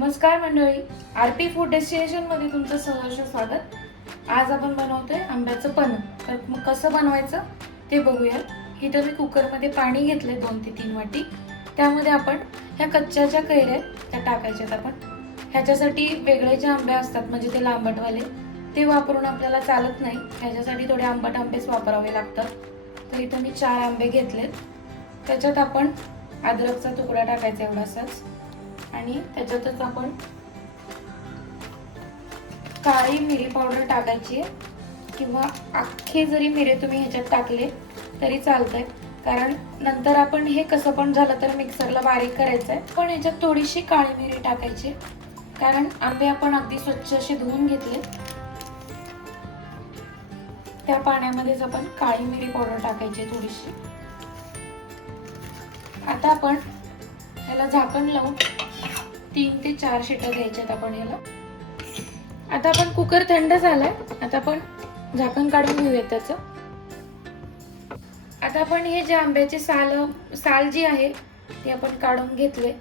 नमस्कार मंडळी, RP food destination मध्ये तुमचं सहर्ष स्वागत. आज आपण बनवतोय आंब्याचं पन्ह. तर मग कसं बनवायचं ते बघूयात. इथं मी कुकरमध्ये पाणी घेतले 2 ते 3 वाटी. त्यामध्ये आपण ह्या कच्च्या ज्या कैऱ्या त्या टाकायच्यात. आपण ह्याच्यासाठी वेगळे जे आंबे असतात म्हणजे ते लांबटवाले ते वापरून आपल्याला चालत नाही. ह्याच्यासाठी थोडे आंबट आंबेच वापरावे लागतात. तर इथं मी 4 आंबे घेतलेत. त्याच्यात आपण अद्रकचा तुकडा टाकायचा एवढासाच आणि त्याच्यातच आपण काळी मिरी पावडर टाकायची किंवा अख्खे जरी मिरे तुम्ही ह्याच्यात टाकले तरी चालतंय, कारण नंतर आपण हे कसं पण झालं तर मिक्सरला बारीक करायचंय. पण ह्याच्यात थोडीशी काळी मिरी टाकायची, कारण आंबे आपण अगदी स्वच्छ असे धुवून घेतले. त्या पाण्यामध्येच आपण काळी मिरी पावडर टाकायची थोडीशी. आता आपण ह्याला झाकण लावून 3 ते 4 शिट्या द्यायच्यात आपण ह्याला. आता आपण कुकर थंड झालाय. आता आपण झाकण काढून घेऊया त्याचं. आता आपण हे जे आंब्याचे साल जी आहे ती आपण काढून घेतले.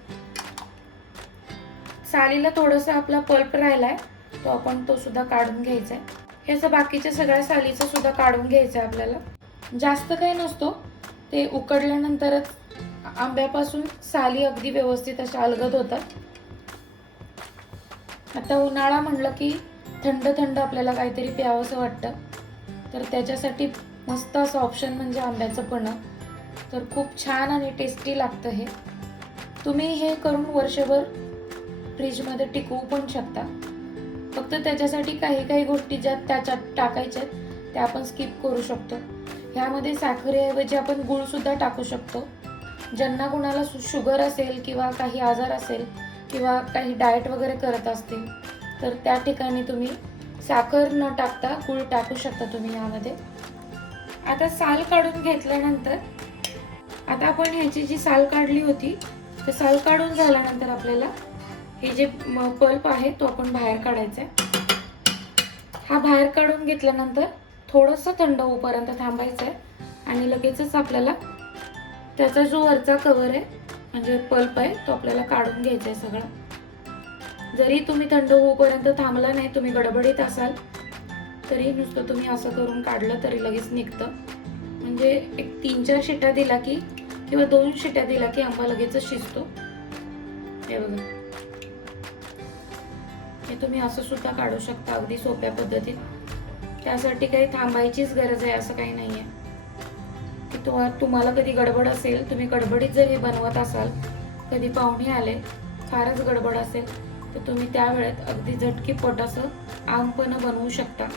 सालीला थोडंसं आपला पल्प राहिलाय तो आपण तो सुद्धा काढून घ्यायचा आहे. हे असं बाकीच्या सगळ्या सालीचं सुद्धा काढून घ्यायचं आहे आपल्याला. जास्त काही नसतो, ते उकडल्यानंतरच आंब्यापासून साली अगदी व्यवस्थित अशा अलगद होतात. आता उन्हाळा म्हणलं की थंड थंड आपल्याला काहीतरी प्यावंसं वाटतं, तर त्याच्यासाठी मस्त असं ऑप्शन म्हणजे आंब्याचं पन्ह. तर खूप छान आणि टेस्टी लागतं हे. तुम्ही हे करून वर्षभर फ्रीजमध्ये टिकवू पण शकता. फक्त त्याच्यासाठी काही काही गोष्टी ज्या त्याच्यात टाकायच्या त्या आपण स्किप करू शकतो. ह्यामध्ये साखरेऐवजी आपण गूळ सुद्धा टाकू शकतो. ज्यांना कुणाला शुगर असेल किंवा काही आजार असेल किंवा काही डाएट वगैरे करत असतील तर त्या ठिकाणी तुम्ही साखर न टाकता गूळ टाकू शकता तुम्ही यामध्ये. आता साल काढून घेतल्यानंतर आता आपण ह्याची जी साल काढली होती ते साल काढून झाल्यानंतर आपल्याला हे जे पल्प आहे तो आपण बाहेर काढायचा आहे. हा बाहेर काढून घेतल्यानंतर थोडंसं थंड होईपर्यंत थांबायचं आहे आणि लगेचच आपल्याला त्याचा जो वरचा कव्हर आहे म्हणजे पल्प आहे तो आपल्याला काढून घ्यायचा आहे सगळं. जरी तुम्ही थंड होईपर्यंत थांबला नाही, तुम्ही गडबडीत असाल तरी नुसतं तुम्ही असं करून काढलं तरी लगेच निघतं. म्हणजे एक 3-4 शिट्या दिला की किंवा 2 शिट्या दिला की आंबा लगेच शिजतो. हे बघा, हे तुम्ही असं सुद्धा काढू शकता अगदी सोप्या पद्धतीत. त्यासाठी काही थांबायचीच गरज आहे असं काही नाहीये. की तुम्हाला कधी गडबड असेल, तुम्ही गडबडीत जर हे बनवत असाल, कधी पाहुणे आले, फारच गडबड असेल तर तुम्ही त्या वेळेत अगदी झटकीपट असं आंबपन्ह बनवू शकता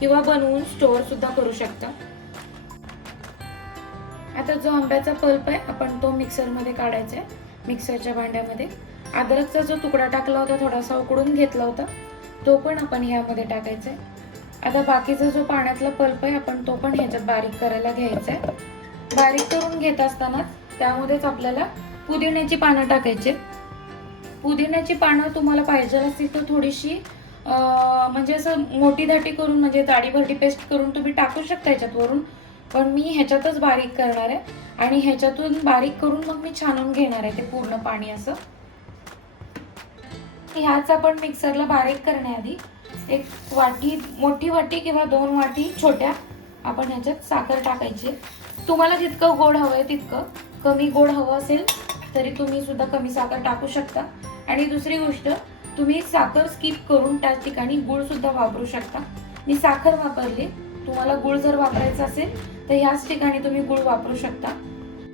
किंवा बनवून स्टोअर सुद्धा करू शकता. आता जो आंब्याचा पल्प आहे आपण तो मिक्सरमध्ये काढायचा आहे. मिक्सरच्या भांड्यामध्ये अद्रकचा जो तुकडा टाकला होता थोडासा उकडून घेतला होता तो पण आपण ह्यामध्ये टाकायचा आहे. आता बाकीचा जो पाण्यातला पल्प आहे आपण तो पण ह्याच्यात बारीक करायला घ्यायचा आहे. बारीक करून घेत असताना त्यामध्येच आपल्याला पुदिन्याची पानं टाकायची. पुदिन्याची पानं तुम्हाला पाहिजे असतील तर थोडीशी म्हणजे असं मोठी धाटी करून म्हणजे जाडी पेस्ट करून तुम्ही टाकू शकता ह्याच्यात वरून. पण मी ह्याच्यातच बारीक करणार आहे आणि ह्याच्यातून बारीक करून मग मी छानून घेणार आहे ते पूर्ण पाणी असं. ह्याच आपण मिक्सरला बारीक करण्याआधी एक वाटी, मोठी वाटी किंवा 2 वाटी छोट्या आपण ह्याच्यात साखर टाकायची. तुम्हाला जितकं गोड हवंय तितकं. कमी गोड हवं असेल तरी तुम्ही सुद्धा कमी साखर टाकू शकता. आणि दुसरी गोष्ट, तुम्ही साखर स्किप करून त्या ठिकाणी गूळ सुद्धा वापरू शकता. मी साखर वापरली, तुम्हाला गूळ जर वापरायचा असेल तर ह्याच ठिकाणी तुम्ही गूळ वापरू शकता.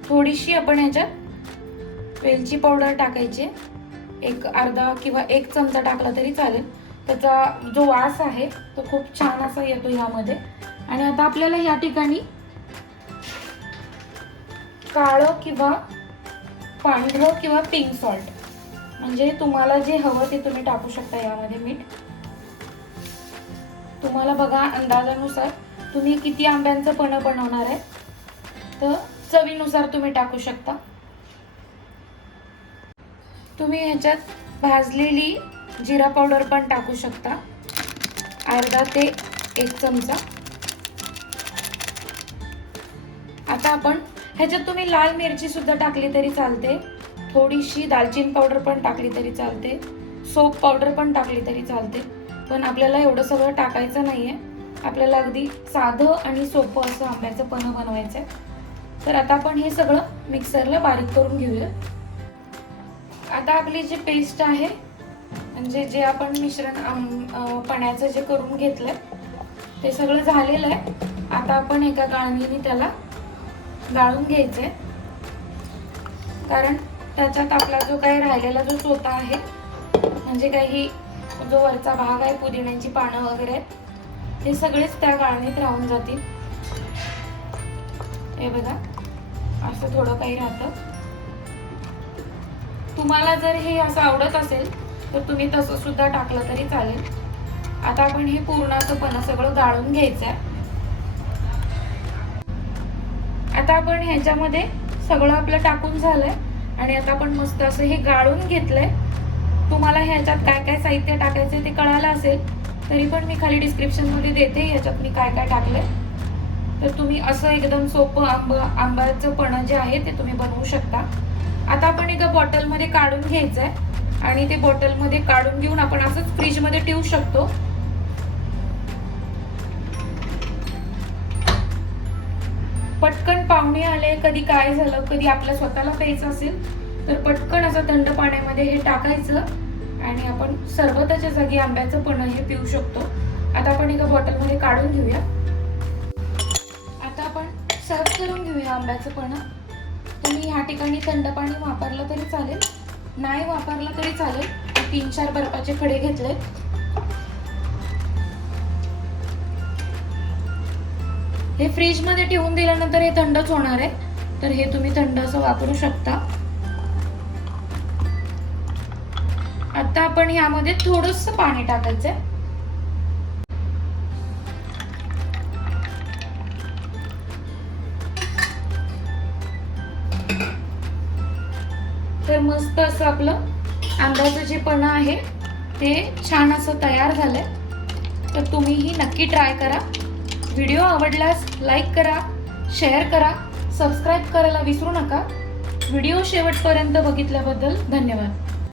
थोडीशी आपण ह्याच्यात वेलची पावडर टाकायची. एक अर्धा किंवा 1 चमचा टाकला तरी चालेल. त्याचा जो वास आहे तो खूप छान असा येतो ह्यामध्ये. आणि आता आपल्याला ह्या ठिकाणी काळं किंवा पांढरं किंवा पिंक सॉल्ट म्हणजे तुम्हाला जे हवं ते तुम्ही टाकू शकता यामध्ये. मीठ तुम्हाला बघा अंदाजानुसार, तुम्ही किती आंब्यांचं पन्ह बनवणार आहे तर चवीनुसार तुम्ही टाकू शकता. तुम्ही ह्याच्यात भाजलेली जिरा पावडर पण टाकू शकता, अर्धा ते 1 चमचा. आता आपण ह्याच्यात तुम्ही लाल मिरची सुद्धा टाकली तरी चालते, थोडीशी दालचिनी पावडर पण टाकली तरी चालते, सोप पावडर पण टाकली तरी चालते, पण आपल्याला एवढं सगळं टाकायचं नाहीये. आपल्याला अगदी साधं आणि सोपं असं आंब्याचं पन्ह बनवायचं आहे. तर आता आपण हे सगळं मिक्सरला बारीक करून घेऊया. आता आपली जी पेस्ट आहे, म्हणजे जे आपण मिश्रण पण्याचं जे करून घेतलंय ते सगळं झालेलं आहे. आता आपण एका गाळणीने त्याला गाळून घ्यायचंय, कारण त्याच्यात आपला जो काही राहिलेला जो चोथा आहे, म्हणजे काही जो वरचा भाग आहे, पुदिन्याची पानं वगैरे, ते सगळेच त्या गाळणीत राहून जातील. हे बघा, असं थोडं काही राहतं. तुम्हाला जर हे असं आवडत असेल तर तुम्ही तसं सुद्धा टाकलं तरी चालेल. आता आपण हे पूर्ण असं पन्ह सगळं गाळून घ्यायचंय. आता आपण ह्याच्यामध्ये सगळं आपलं टाकून झालंय आणि आता आपण मस्त असं हे गाळून घेतलंय. तुम्हाला ह्याच्यात काय काय साहित्य टाकायचे ते कळालं असेल, तरी पण मी खाली डिस्क्रिप्शन मध्ये देते याच्यात मी काय काय टाकलंय. तर तुम्ही असं एकदम सोपं आंब्याचं पन्ह जे आहे ते तुम्ही बनवू शकता. आता आपण एका बॉटलमध्ये काढून घ्यायचंय आणि ते बॉटलमध्ये काढून घेऊन आपण असंच फ्रीज मध्ये ठेवू शकतो. पटकन पाहुणे आले, कधी काय झालं, कधी आपल्या स्वतःला प्यायचं असेल तर पटकन असं थंड पाण्यामध्ये हे टाकायचं आणि आपण सरबताच्या जागी आंब्याचं पन्ह हे पिऊ शकतो. आता आपण एका बॉटलमध्ये काढून घेऊया. आता आपण सर्व करून घेऊया आंब्याचं पन्ह. तुम्ही ह्या ठिकाणी थंड पाणी वापरलं तरी चालेल, नाही वापरलं तरी चालेल. 3-4 बर्फाचे खडे घेतले. हे फ्रीज मध्ये ठेवून दिल्यानंतर हे थंडच होणार आहे, तर हे तुम्ही थंड असं वापरू शकता. आता आपण ह्यामध्ये थोडंसं पाणी टाकायचंय. तर मस्त असं आपलं आंब्याचं जे पन्ह आहे ते छान असं तयार झालंय. तर तुम्हीही नक्की ट्राय करा. व्हिडिओ आवडल्यास लाईक करा, शेअर करा, सबस्क्राईब करायला विसरू नका. व्हिडिओ शेवटपर्यंत बघितल्याबद्दल धन्यवाद.